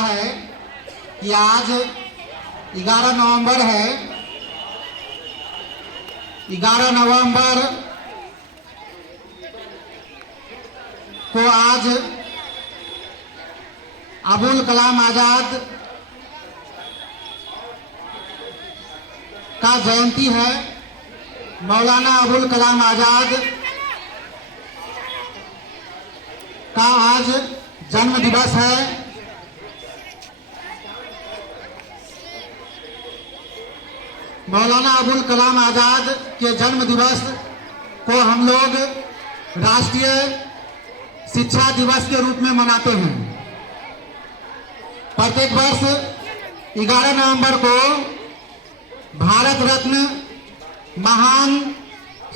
है कि आज 11 नवंबर है। 11 नवंबर को आज अबुल कलाम आजाद का जयंती है। मौलाना अबुल कलाम आजाद का आज जन्म दिवस है। मौलाना अबुल कलाम आजाद के जन्म दिवस को हम लोग राष्ट्रीय शिक्षा दिवस के रूप में मनाते हैं। प्रत्येक वर्ष 11 नवंबर को भारत रत्न महान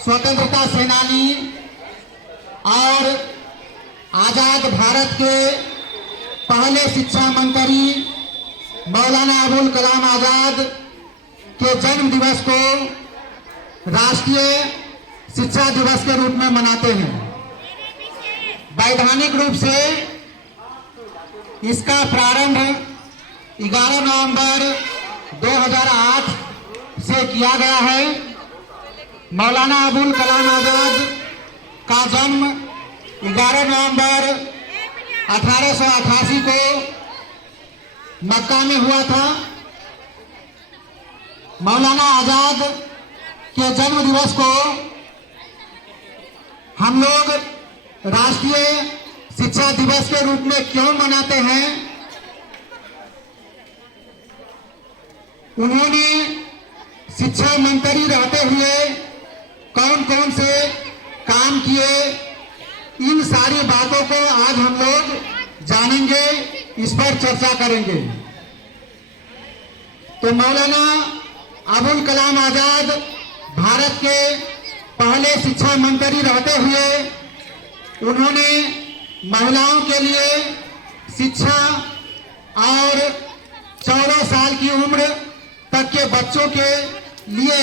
स्वतंत्रता सेनानी और आजाद भारत के पहले शिक्षा मंत्री मौलाना अबुल कलाम आजाद के जन्म दिवस को राष्ट्रीय शिक्षा दिवस के रूप में मनाते हैं। वैधानिक रूप से इसका प्रारंभ 11 नवंबर 2008 से किया गया है। मौलाना अबुल कलाम आजाद का जन्म 11 नवंबर 1888 को मक्का में हुआ था। मौलाना आजाद के जन्म दिवस को हम लोग राष्ट्रीय शिक्षा दिवस के रूप में क्यों मनाते हैं? उन्होंने शिक्षा मंत्री रहते हुए कौन कौन से काम किए, इन सारी बातों को आज हम लोग जानेंगे, इस पर चर्चा करेंगे। तो मौलाना अबुल कलाम आजाद भारत के पहले शिक्षा मंत्री रहते हुए उन्होंने महिलाओं के लिए शिक्षा और 14 साल की उम्र तक के बच्चों के लिए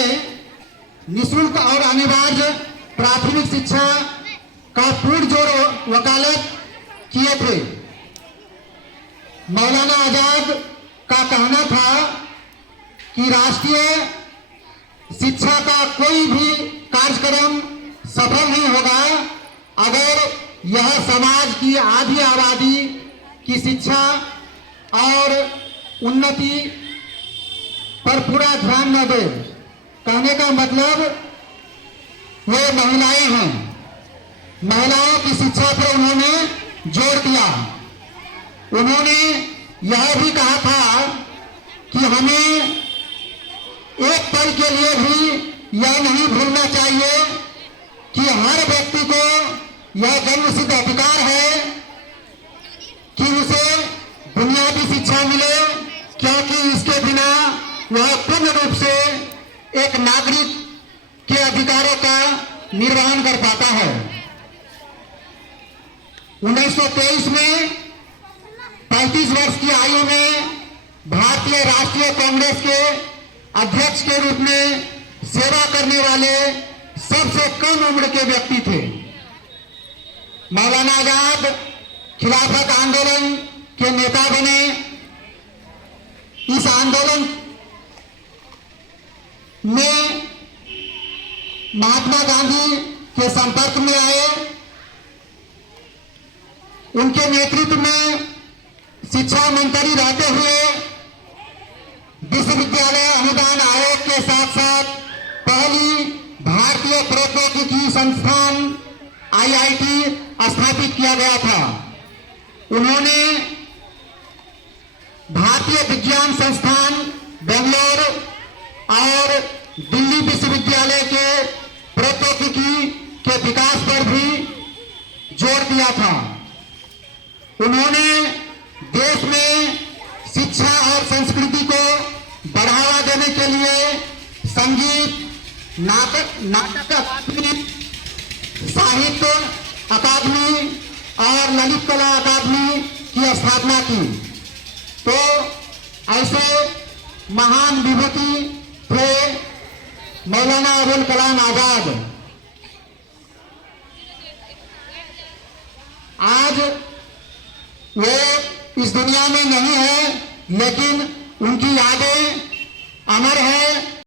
निःशुल्क और अनिवार्य प्राथमिक शिक्षा का पुरजोर वकालत किए थे। मौलाना आजाद का कहना था कि राष्ट्रीय शिक्षा का कोई भी कार्यक्रम सफल नहीं होगा अगर यह समाज की आधी आबादी की शिक्षा और उन्नति पर पूरा ध्यान न दे। कहने का मतलब वो महिलाएं हैं। महिलाओं की शिक्षा पर उन्होंने जोर दिया। उन्होंने यह भी कहा था कि हमें एक पल के लिए भी यह नहीं भूलना चाहिए कि हर व्यक्ति को यह जन्मसिद्ध अधिकार है कि उसे बुनियादी शिक्षा मिले, क्योंकि इसके बिना वह पूर्ण रूप से एक नागरिक के अधिकारों का निर्वहन कर पाता है। 1923 में 35 वर्ष की आयु में भारतीय राष्ट्रीय कांग्रेस के अध्यक्ष के रूप में सेवा करने वाले सबसे कम उम्र के व्यक्ति थे। मौलाना आजाद खिलाफत आंदोलन के नेता बने। इस आंदोलन में महात्मा गांधी के संपर्क में आए। उनके नेतृत्व में शिक्षा मंत्री रहते हुए विश्वविद्यालय अनुदान आयोग के साथ साथ पहली भारतीय प्रौद्योगिकी संस्थान IIT स्थापित किया गया था। उन्होंने भारतीय विज्ञान संस्थान बेंगलोर और दिल्ली विश्वविद्यालय के प्रौद्योगिकी के विकास पर भी जोर दिया था। उन्होंने देश में शिक्षा और संस्कृति को बढ़ावा देने के लिए संगीत, नाटक अकादमी, साहित्य अकादमी और ललित कला अकादमी की स्थापना की। तो ऐसे महान विभूति थे मौलाना अबुल कलाम आजाद। आज वो इस दुनिया में नहीं है, लेकिन उनकी यादें अमर